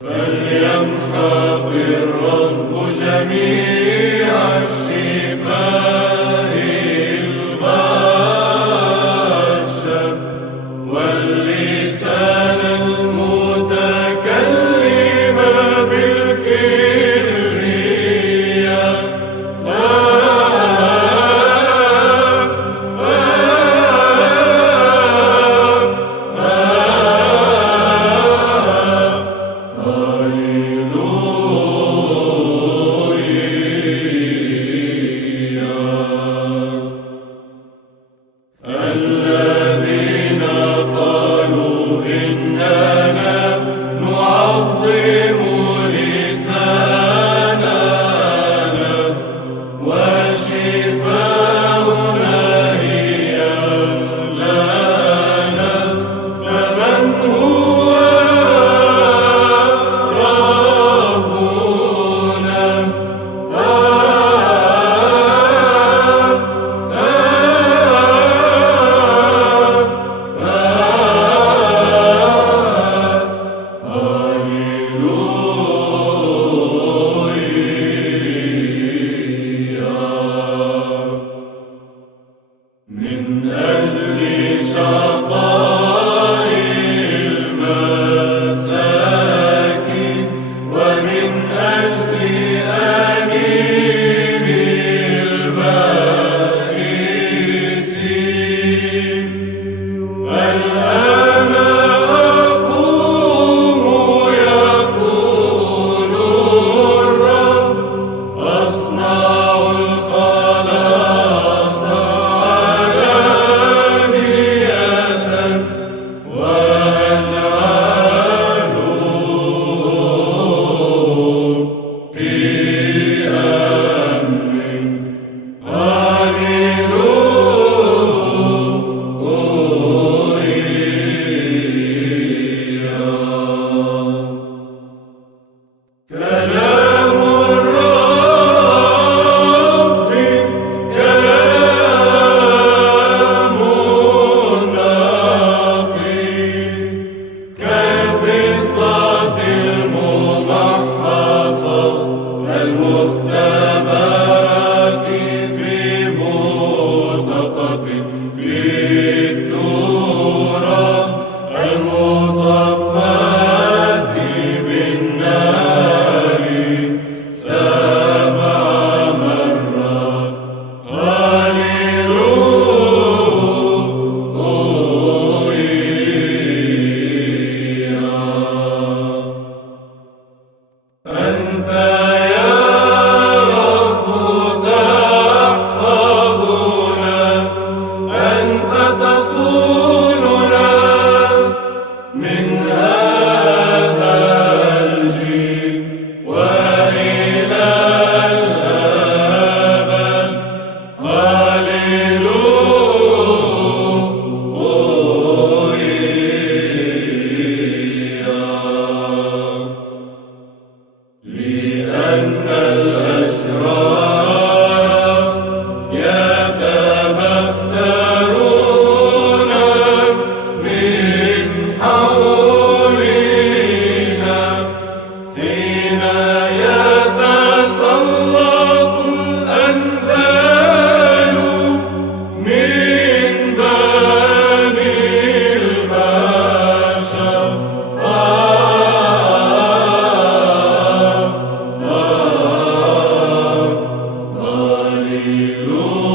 فليمحق الرب جميع الشفاه الغاشة واللسان المتكلم بالكبرياء. الذين قالوا إننا نعظم لساننا وشفاؤنا هي لنا، فمن هو ربنا؟ من أجل شقاء المساكين ومن أجل أنين البائسين الآن أقوم يقول الرب، أصنع الخلاص كلام الرب كلام نقي كالفضة الممحصة المختبرة في بوتقة بالتراب المصفاة بالنار 7 مرات. هللويا. أنت يا رب تحفظنا، أنت تصوننا من هذا الجيل وإلى الأبد. هللويا. لأن الأشرار يتبخترون من حولنا حين يتسلط الأنذال من بني البشر. هللويا.